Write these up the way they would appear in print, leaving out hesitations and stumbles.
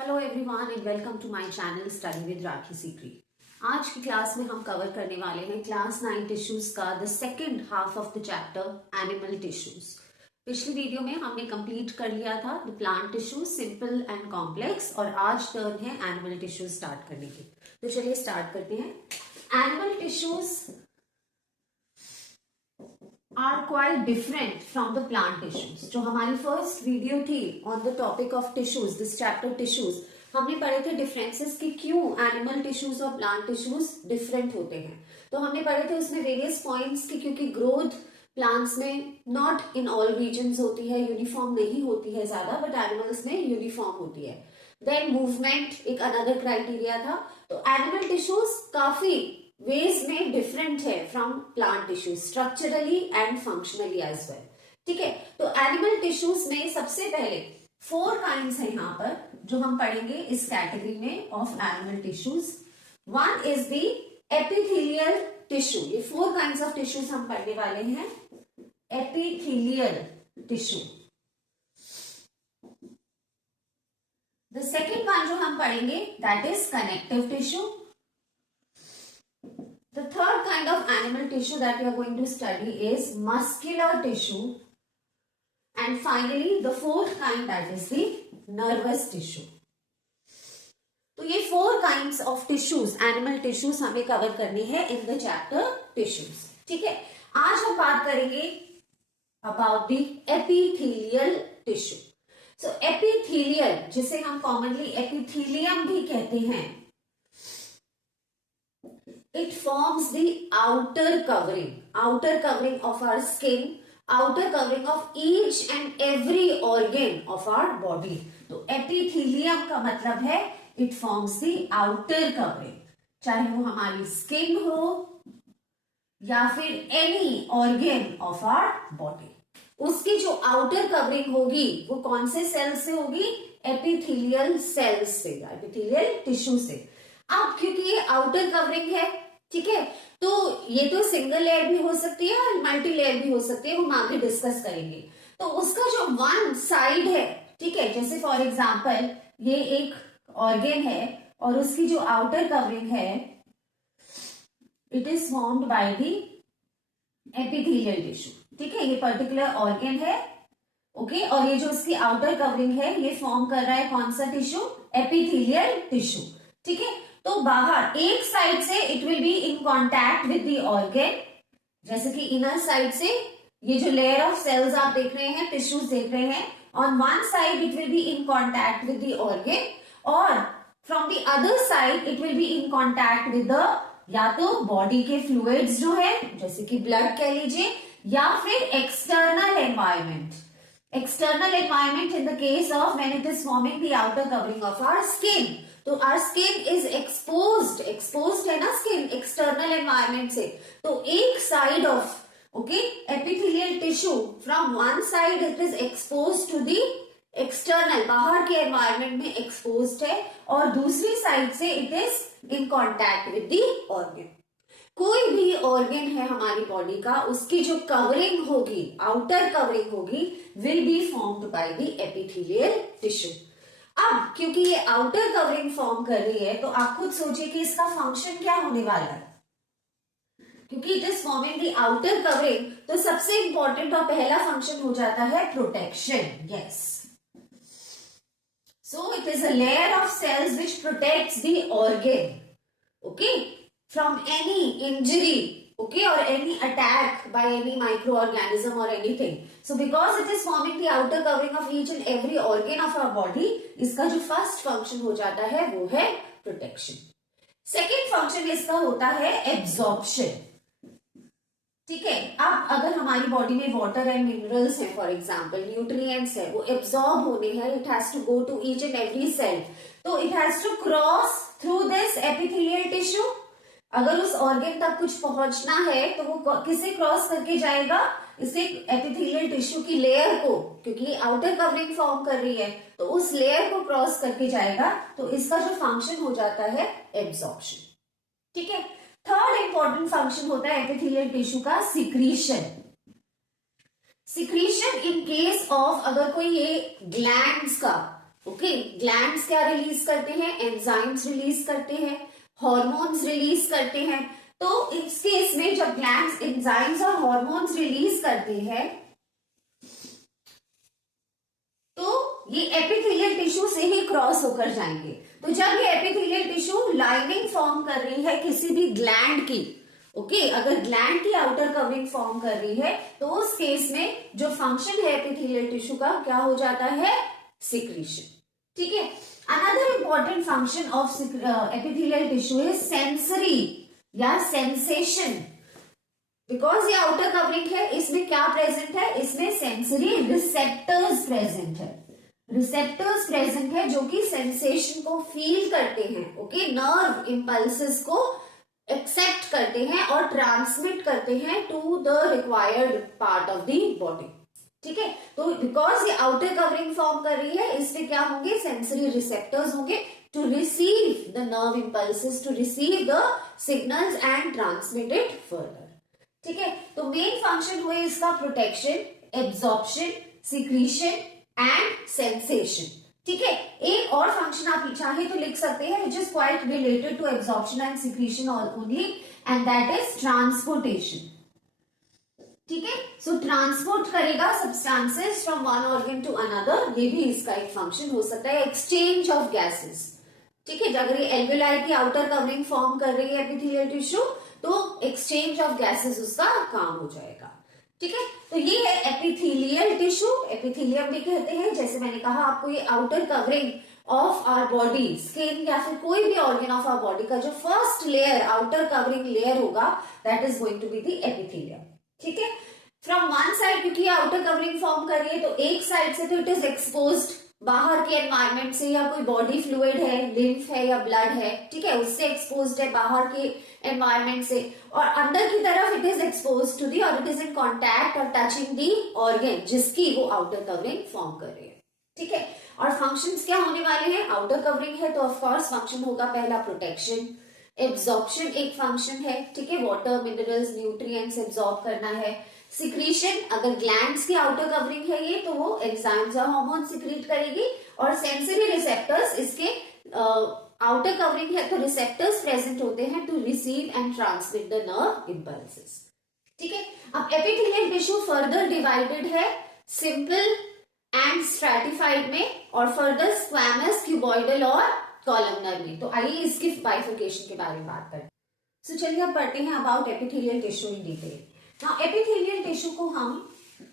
Hello everyone and welcome to my channel study with Rakhi Sikri. आज की class में हम कवर करने वाले हैं क्लास 9 टिश्यूज का the second half of the chapter animal tissues. पिछली वीडियो में हमने कंप्लीट कर लिया था the plant tissues simple and complex और आज टर्न है एनिमल टिश्यूज स्टार्ट करने की। तो चलिए स्टार्ट करते हैं। Animal tissues are quite different from the plant tissues। जो हमारी फर्स्ट वीडियो थी on the topic of tissues, this chapter tissues, हमने पढ़े थे डिफरेंसेस कि क्यों एनिमल टिश्यूज और प्लांट टिश्यूज डिफरेंट होते हैं। तो हमने पढ़े थे उसमें वेरियस पॉइंट्स कि क्योंकि ग्रोथ प्लांट्स में नॉट इन ऑल रीजन्स होती है, यूनिफॉर्म नहीं होती है ज्यादा, बट एनिमल्स में यूनिफॉर्म होती है। देन मूवमेंट एक अनदर क्राइटेरिया था। तो एनिमल टिश्यूज काफी वेज में डिफरेंट है from plant tissues structurally and functionally as well. ठीक है, तो एनिमल टिश्यूज में सबसे पहले 4 काइंड्स है यहाँ पर जो हम पढ़ेंगे इस कैटेगरी में of animal tissues. One is the epithelial tissue. ये 4 काइंड्स ऑफ टिश्यूज हम पढ़ने वाले हैं। Epithelial tissue. The second one जो हम पढ़ेंगे that is connective tissue. The third kind of animal tissue that we are going to study is muscular tissue, and finally the fourth kind that is the nervous tissue। तो ये 4 kinds of tissues, animal tissues हमें cover करनी है in the chapter tissues। ठीक है, आज हम बात करेंगे about the epithelial tissue। So epithelial जिसे हम commonly epithelium भी कहते हैं, it forms the outer covering of our skin, outer covering of each and every organ of our body। तो epithelium का मतलब है it forms the outer covering, चाहे वो हमारी स्किन हो या फिर any organ of our body, उसकी जो आउटर कवरिंग होगी वो कौन से सेल से होगी? एपिथेलियल सेल्स से, एपिथेलियल टिश्यू से। अब क्योंकि ये आउटर कवरिंग है, ठीक है, तो ये तो सिंगल लेयर भी हो सकती है और मल्टी लेयर भी हो सकती है, हम आगे डिस्कस करेंगे। तो उसका जो वन साइड है, ठीक है, जैसे फॉर एग्जांपल ये एक ऑर्गन है और उसकी जो आउटर कवरिंग है it is formed by the epithelial tissue. ठीक है, ये पर्टिकुलर ऑर्गन है, ओके, और ये जो इसकी आउटर कवरिंग है ये फॉर्म कर रहा है कौन सा टिश्यू? Epithelial tissue. ठीक है, तो बाहर एक साइड से it will be in contact with the organ, जैसे कि इनर साइड से ये जो लेयर ऑफ सेल्स आप देख रहे हैं, टिश्यूज देख रहे हैं, on one side it will be in contact with the organ और from the other side it will be in contact with the या तो बॉडी के फ्लूइड्स जो है जैसे कि ब्लड कह लीजिए या फिर external environment. External environment in the case of when it is forming the outer covering of our skin. तो आवर स्किन इज एक्सपोज्ड है ना स्किन एक्सटर्नल एनवायरमेंट से। तो एक side of epithelial tissue from one side it is exposed to the external, बाहर के environment में exposed है, और दूसरी साइड से it is in contact with the organ. कोई भी ऑर्गन है हमारी बॉडी का, उसकी जो कवरिंग होगी, आउटर कवरिंग होगी, will be formed by the epithelial tissue. अब क्योंकि ये आउटर कवरिंग फॉर्म कर रही है तो आप खुद सोचिए कि इसका फंक्शन क्या होने वाला है। क्योंकि it is forming the outer covering, तो सबसे इंपॉर्टेंट और पहला फंक्शन हो जाता है protection. Yes, so it is a layer of cells which protects the organ, okay, from any injury, okay, or any attack by any microorganism or anything। So because it is forming the outer covering of each and every organ of our body, इसका जो first function हो जाता है वो है protection. Second function इसका होता है एब्जॉर्प्शन। ठीक है, अब अगर हमारी बॉडी में वाटर एंड मिनरल्स है, फॉर एग्जाम्पल न्यूट्रिएंट्स है, वो एब्जॉर्ब होने हैं, it has to go to each and every cell, तो it has to cross through this epithelial tissue. अगर उस ऑर्गन तक कुछ पहुंचना है तो वो किसे क्रॉस करके जाएगा? इसे एपिथेलियल टिश्यू की लेयर को, क्योंकि आउटर कवरिंग फॉर्म कर रही है तो उस लेयर को क्रॉस करके जाएगा। तो इसका जो फंक्शन हो जाता है एब्जॉर्प्शन। ठीक है, थर्ड इंपॉर्टेंट फंक्शन होता है एपिथेलियल टिश्यू का secretion. Secretion in case of अगर कोई ये ग्लैंड्स का ओके, ग्लैंड्स क्या रिलीज करते हैं, एंजाइम्स रिलीज करते हैं, हॉर्मोन्स रिलीज करते हैं। तो इस केस में जब ग्लैंड्स एंजाइम्स और हॉर्मोन्स रिलीज करते हैं तो ये एपिथेलियल टिश्यू से ही क्रॉस होकर जाएंगे। तो जब ये एपिथेलियल टिश्यू लाइनिंग फॉर्म कर रही है किसी भी ग्लैंड की, ओके, अगर ग्लैंड की आउटर कवरिंग फॉर्म कर रही है तो उस केस में जो फंक्शन है एपिथेलियल टिश्यू का क्या हो जाता है, सिक्रीशन। ठीक है, another important function of epithelial tissue is sensory या सेंसेशन। बिकॉज ये आउटर कवरिंग है, इसमें क्या प्रेजेंट है, इसमें सेंसरी रिसेप्टर्स प्रेजेंट है। रिसेप्टर्स प्रेजेंट है जो कि सेंसेशन को फील करते हैं, ओके, नर्व इंपल्सेस को एक्सेप्ट करते हैं और ट्रांसमिट करते हैं to the required part of the body. ठीक है, तो बिकॉज ये आउटर कवरिंग फॉर्म कर रही है, इसमें क्या होंगे, सेंसरी रिसेप्टर्स होंगे to receive the nerve impulses, to receive the signals and transmit it further. ठीक है, तो मेन फंक्शन हुए इसका protection, absorption, secretion and sensation. ठीक है, एक और फंक्शन आप चाहे तो लिख सकते हैं which is quite related to absorption and secretion only, and that is transportation. ठीक है, सो ट्रांसपोर्ट करेगा substances from one organ to another, ये भी इसका एक फंक्शन हो सकता है। एक्सचेंज ऑफ गैसेस, ठीक है, अगर ये एल्वेलाई की आउटर कवरिंग फॉर्म कर रही है एपिथेलियल टिश्यू तो एक्सचेंज ऑफ गैसेस उसका काम हो जाएगा। ठीक है, तो ये है एपिथेलियल टिश्यू, एपिथेलियम भी कहते हैं। जैसे मैंने कहा आपको, ये outer covering of our body, skin या फिर कोई भी ऑर्गन ऑफ आवर बॉडी का जो first layer, outer covering layer होगा, that is going to be the epithelium. ठीक है, फ्रॉम वन साइड, क्योंकि आउटर कवरिंग फॉर्म कर रही है तो एक साइड से तो इट इज एक्सपोज्ड बाहर के एनवायरमेंट से, या कोई बॉडी फ्लूइड है, लिम्फ है या ब्लड है, ठीक है, उससे एक्सपोज्ड है बाहर के एनवायरमेंट से, और अंदर की तरफ it is exposed to the, और इट इज इन कॉन्टैक्ट और टचिंग दी ऑर्गन जिसकी वो आउटर कवरिंग फॉर्म कर रही है। ठीक है, और फंक्शंस क्या होने वाले हैं, आउटर कवरिंग है तो ऑफकोर्स फंक्शन होगा पहला प्रोटेक्शन, एब्जॉर्प्शन एक फंक्शन है, ठीक है, वाटर, मिनरल्स, न्यूट्रिएंट्स एब्जॉर्ब करना है। सिक्रीशन, अगर ग्लैंड्स की आउटर कवरिंग है ये तो वो एंजाइम्स और हार्मोन सिक्रीट करेगी, और सेंसरी रिसेप्टर्स इसके आउटर कवरिंग है तो रिसेप्टर्स प्रेजेंट होते हैं to receive and transmit the nerve impulses. ठीक है, अब एपिथेलियल टिश्यू फर्दर डिवाइडेड है सिंपल एंड स्ट्रैटिफाइड में, और फर्दर स्क्वैमस, क्यूबॉइडल और कॉलमनर में। तो आइए इसकी बाइफर्केशन के बारे में बात करें। सो चलिए अब पढ़ते हैं about epithelial tissue in detail. Now, epithelial tissue को हम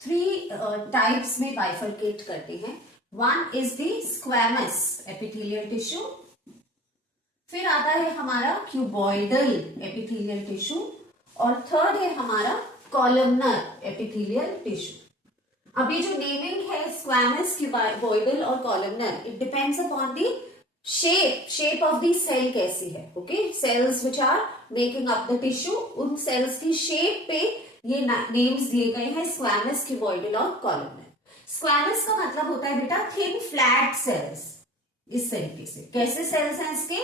3 टाइप्स में बाइफर्केट करते हैं। One is the squamous epithelial tissue, फिर आता है हमारा क्यूबॉइडल एपिथेलियल टिश्यू, और थर्ड है हमारा कॉलमनर एपिथेलियल टिश्यू। अब ये जो नेमिंग है स्क्वैमस, क्यूबॉइडल और columnar, it depends upon the shape of the cell कैसी है। Okay, cells which are making up the tissue, उन सेल्स की शेप पे ये नेम्स दिए गए हैं, स्क्वैमस, क्यूबॉइडल और कॉलमनर। स्क्वैमस का मतलब होता है बेटा थिन फ्लैट सेल्स, इस तरीके से। कैसे सेल्स हैं इसके,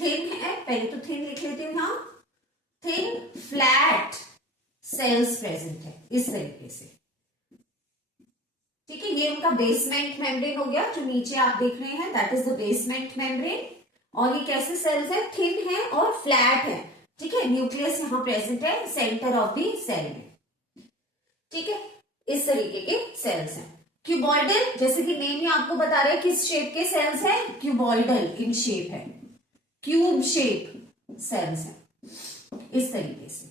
थिन है, पहले तो थिन लिख लेते हैं यहां, थिन फ्लैट सेल्स प्रेजेंट है इस तरीके से। ठीक है, ये उनका बेसमेंट मेम्ब्रेन हो गया, जो नीचे आप देख रहे हैं that is the basement membrane. और ये कैसे सेल्स है, थिन है और फ्लैट है। ठीक है, न्यूक्लियस यहाँ प्रेजेंट है सेंटर ऑफ द सेल में। ठीक है, इस तरीके के सेल्स हैं। क्यूबॉइडल, जैसे कि नेम ही आपको बता रहे हैं किस शेप के सेल्स हैं, क्यूबॉइडल इन शेप है, क्यूब शेप सेल्स हैं इस तरीके से।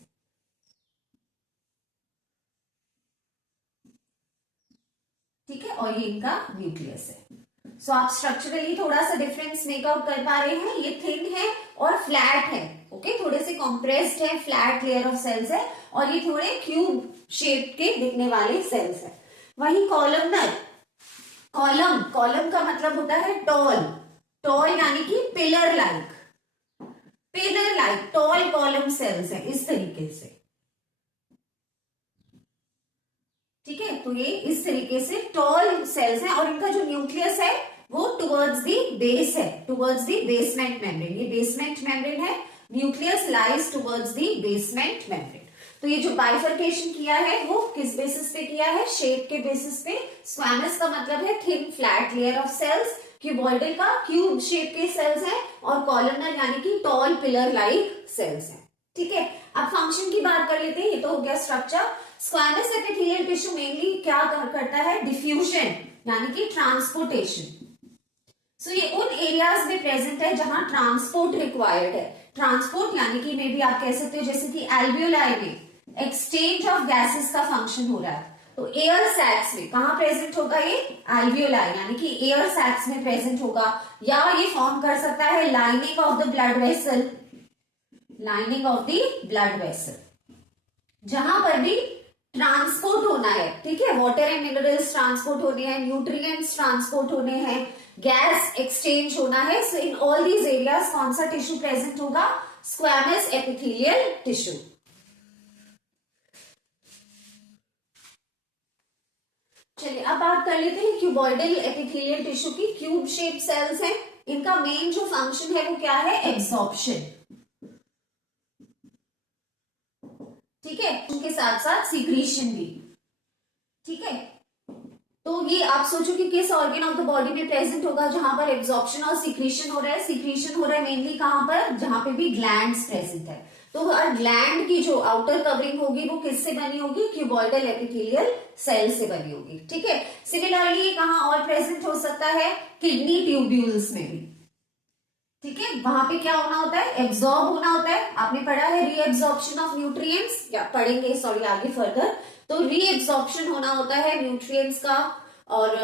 ठीक है, और ये इनका न्यूक्लियस है। सो आप स्ट्रक्चरली थोड़ा सा डिफरेंस मेकआउट कर पा रहे हैं, ये थिन है और फ्लैट है। ओके, थोड़े से कॉम्प्रेस्ड है, फ्लैट लेयर ऑफ सेल्स है, और ये थोड़े क्यूब शेप के दिखने वाले सेल्स है। वहीं कॉलमनर, कॉलम का मतलब होता है टॉल यानी कि pillar like tall column cells है इस तरीके से। ठीक है, तो ये इस तरीके से टॉल सेल्स हैं, और इनका जो न्यूक्लियस है वो टुवर्ड्स दी बेस है, टुवर्ड्स दी बेसमेंट मेम्ब्रेन। ये बेसमेंट मेम्ब्रेन है, nucleus lies towards the basement membrane. तो ये जो बाइफर्केशन किया है वो किस बेसिस पे किया है, शेप के बेसिस पे। स्क्वैमस का मतलब है thin flat layer of cells, cuboidal का क्यूब शेप के सेल्स हैं, और कॉलमनर यानी कि टॉल पिलर लाइक सेल्स हैं। ठीक है, अब फंक्शन की बात कर लेते हैं। ये तो हो गया structure. Squamous epithelial tissue mainly क्या करता है, डिफ्यूजन यानी कि ट्रांसपोर्टेशन। सो ये उन एरियाज में प्रेजेंट है जहां ट्रांसपोर्ट रिक्वायर्ड है। ट्रांसपोर्ट यानी कि मे बी आप कह सकते हो जैसे कि एल्वियोलाई में एक्सचेंज ऑफ गैसेस का फंक्शन हो रहा है, तो एयर सैक्स में कहां प्रेजेंट होगा ये, एल्वियोलाई यानी कि एयर सैक्स में प्रेजेंट होगा। या ये फॉर्म कर सकता है lining of the blood vessel, lining of the blood vessel, जहां पर भी ट्रांसपोर्ट होना है। ठीक है, वाटर एंड मिनरल्स ट्रांसपोर्ट होने हैं, न्यूट्रिएंट्स ट्रांसपोर्ट होने हैं, गैस एक्सचेंज होना है। सो इन ऑल दीज एरियाज कौन सा टिश्यू प्रेजेंट होगा, स्क्वैमस एपिथेलियल टिश्यू। चलिए अब बात कर लेते हैं क्यूबॉइडल एपिथेलियल टिश्यू की। क्यूब शेप सेल्स हैं, इनका मेन जो फंक्शन है वो क्या है, एब्जॉर्प्शन। ठीक है, उनके साथ साथ सीक्रीशन भी। ठीक है, तो ये आप सोचो कि किस ऑर्गन ऑफ द बॉडी में प्रेजेंट होगा जहां पर एब्जॉर्प्शन और सीक्रीशन हो रहा है। सीक्रीशन हो रहा है मेनली कहां पर, जहां पे भी ग्लैंड्स प्रेजेंट है। तो हर ग्लैंड की जो आउटर कवरिंग होगी वो किससे बनी होगी, क्यूबॉइडल एपिथेलियल सेल से बनी होगी। ठीक है, सिमिलरली ये कहां और प्रेजेंट हो सकता है, किडनी ट्यूब्यूल्स में भी। ठीक है, वहां पे क्या होना होता है, एब्जॉर्ब होना होता है। आपने पढ़ा है रीएब्जॉर्प्शन ऑफ न्यूट्रिएंट्स, या पढ़ेंगे सॉरी आगे फर्दर। तो रीएब्जॉर्प्शन होना होता है न्यूट्रिएंट्स का और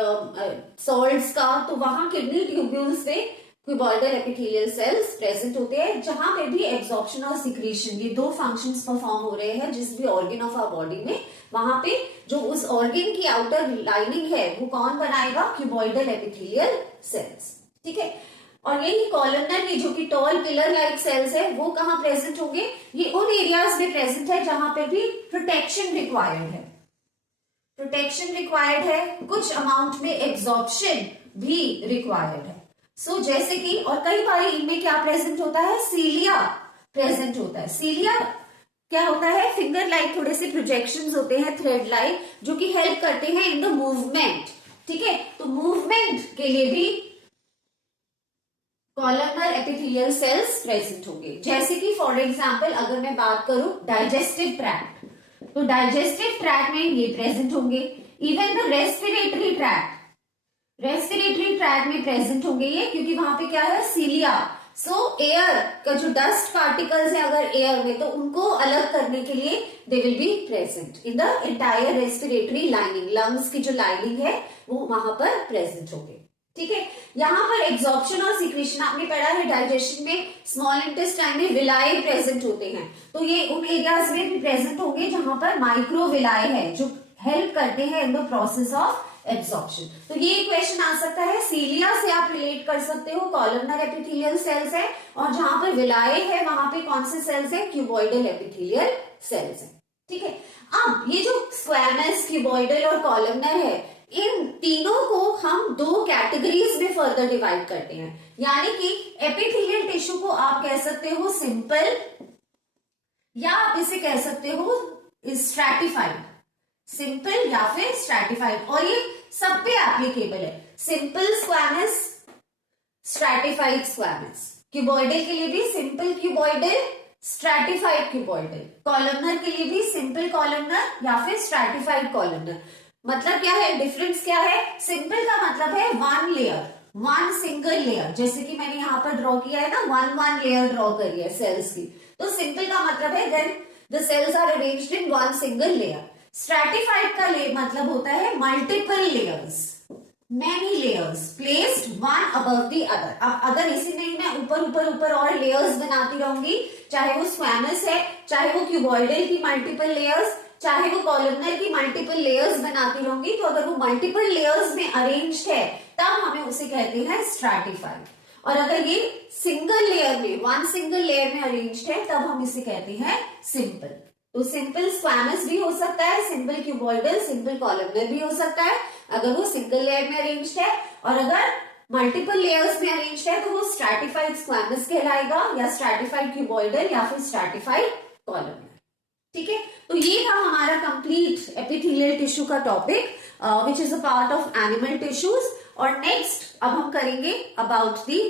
सॉल्ट्स का, तो वहां किडनी ट्यूब्यूल्स में क्यूबॉइडल एपिथेलियल सेल्स प्रेजेंट होते हैं, जहां पे भी एब्जॉर्प्शन और सिक्रीशन ये दो फंक्शंस परफॉर्म हो रहे हैं जिस भी ऑर्गन ऑफ आवर बॉडी में। वहां पे जो उस ऑर्गन की आउटर लाइनिंग है वो कौन बनाएगा, क्यूबॉइडल एपिथेलियल सेल्स। ठीक है, और यही कॉलमनर में जो कि टॉल पिलर लाइक सेल्स है वो कहां प्रेजेंट होंगे, ये उन एरियाज में प्रेजेंट है जहां पे भी प्रोटेक्शन रिक्वायर्ड है। प्रोटेक्शन रिक्वायर्ड है, कुछ अमाउंट में एब्जॉर्प्शन भी रिक्वायर्ड है। सो जैसे कि, और कई बार इनमें क्या प्रेजेंट होता है, सीलिया प्रेजेंट होता है। सीलिया क्या होता है, फिंगर लाइक थोड़े से प्रोजेक्शंस होते हैं थ्रेड लाइक, जो कि हेल्प करते हैं इन द मूवमेंट। ठीक है, तो मूवमेंट के लिए भी कॉलमनर एपिथेलियल सेल्स प्रेजेंट होंगे। जैसे कि फॉर एग्जांपल अगर मैं बात करूं डाइजेस्टिव ट्रैक्ट, तो डाइजेस्टिव ट्रैक्ट में ये प्रेजेंट होंगे। Even the respiratory tract, respiratory tract में प्रेजेंट होंगे ये, क्योंकि वहां पे क्या है, सीलिया। सो एयर का जो डस्ट पार्टिकल्स है अगर एयर में, तो उनको अलग करने के लिए they will be present in the entire respiratory lining. Lungs की जो लाइनिंग है वो वहां पर प्रेजेंट होंगे। ठीक है, यहां पर एब्जॉर्प्शन और सिक्रीशन आपने पढ़ा है, डाइजेशन में स्मॉल इंटेस्टाइन में विलाई प्रेजेंट होते हैं, तो ये उन एरियाज में भी प्रेजेंट होंगे जहां पर माइक्रो विलाई है जो हेल्प करते हैं in the process of absorption. तो ये क्वेश्चन आ सकता है, सीलिया से आप रिलेट कर सकते हो, कॉलमनर एपिथेलियल सेल्स है, और जहां पर विलाई है वहां पे कौन से सेल्स है, क्यूबॉइडल एपिथेलियल सेल्स है। ठीक है, अब ये जो स्क्वैमस, क्यूबॉइडल और कॉलमनर है, इन तीनों को हम दो कैटेगरीज में फर्दर डिवाइड करते हैं। यानी कि एपिथेलियल टिश्यू को आप कह सकते हो सिंपल, या आप इसे कह सकते हो स्ट्रैटिफाइड, सिंपल या फिर स्ट्रैटिफाइड, और ये सब पे एप्लीकेबल है। Simple squamous, stratified squamous. Cuboidal के लिए भी simple cuboidal, stratified cuboidal. Columnar के लिए भी सिंपल कॉलमनर या फिर स्ट्रैटिफाइड कॉलमनर। मतलब क्या है, डिफरेंस क्या है, सिंपल का मतलब है one layer, one single layer, जैसे कि मैंने यहाँ पर ड्रॉ किया है ना, वन लेयर ड्रॉ करी है सेल्स की। तो सिंपल का मतलब है then the cells are arranged in one single layer. Stratified का मतलब होता है multiple layers, many layers placed one above the other. अब अगर इसी में मैं ऊपर ऊपर ऊपर और लेयर्स बनाती रहूंगी, चाहे वो स्क्वैमस है, चाहे वो क्यूबॉइडल की मल्टीपल लेयर्स, चाहे वो कॉलमनर की मल्टीपल लेयर्स बनाती रहूंगी, तो अगर वो मल्टीपल लेयर्स में अरेंज्ड है तब हमें उसे कहते हैं स्ट्रैटिफाइड। और अगर ये सिंगल लेयर में, वन सिंगल लेयर में अरेंज्ड है, तब हम इसे कहते हैं सिंपल। तो सिंपल स्क्वैमस भी हो सकता है, सिंपल क्यूबॉइडल, सिंपल कॉलमनर भी हो सकता है अगर वो सिंगल लेयर में अरेंज्ड है, और अगर मल्टीपल लेयर्स में अरेंज्ड है तो वो स्ट्रैटिफाइड स्क्वैमस कहलाएगा, या स्ट्रैटिफाइड क्यूबॉइडल, या फिर स्ट्रैटिफाइड कॉलमनर। ठीक है, तो ये था हमारा कंप्लीट एपिथेलियल टिश्यू का topic which is a part of animal tissues. और नेक्स्ट अब हम करेंगे about the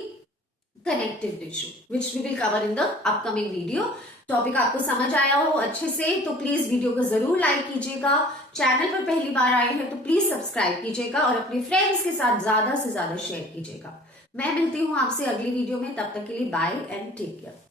connective tissue which we will cover in the upcoming video. Topic आपको समझ आया हो अच्छे से तो प्लीज वीडियो को जरूर लाइक कीजिएगा। चैनल पर पहली बार आए हैं तो प्लीज सब्सक्राइब कीजिएगा और अपने फ्रेंड्स के साथ ज्यादा से ज्यादा शेयर कीजिएगा। मैं मिलती हूँ आपसे अगली वीडियो में, तब तक के लिए बाय एंड टेक केयर।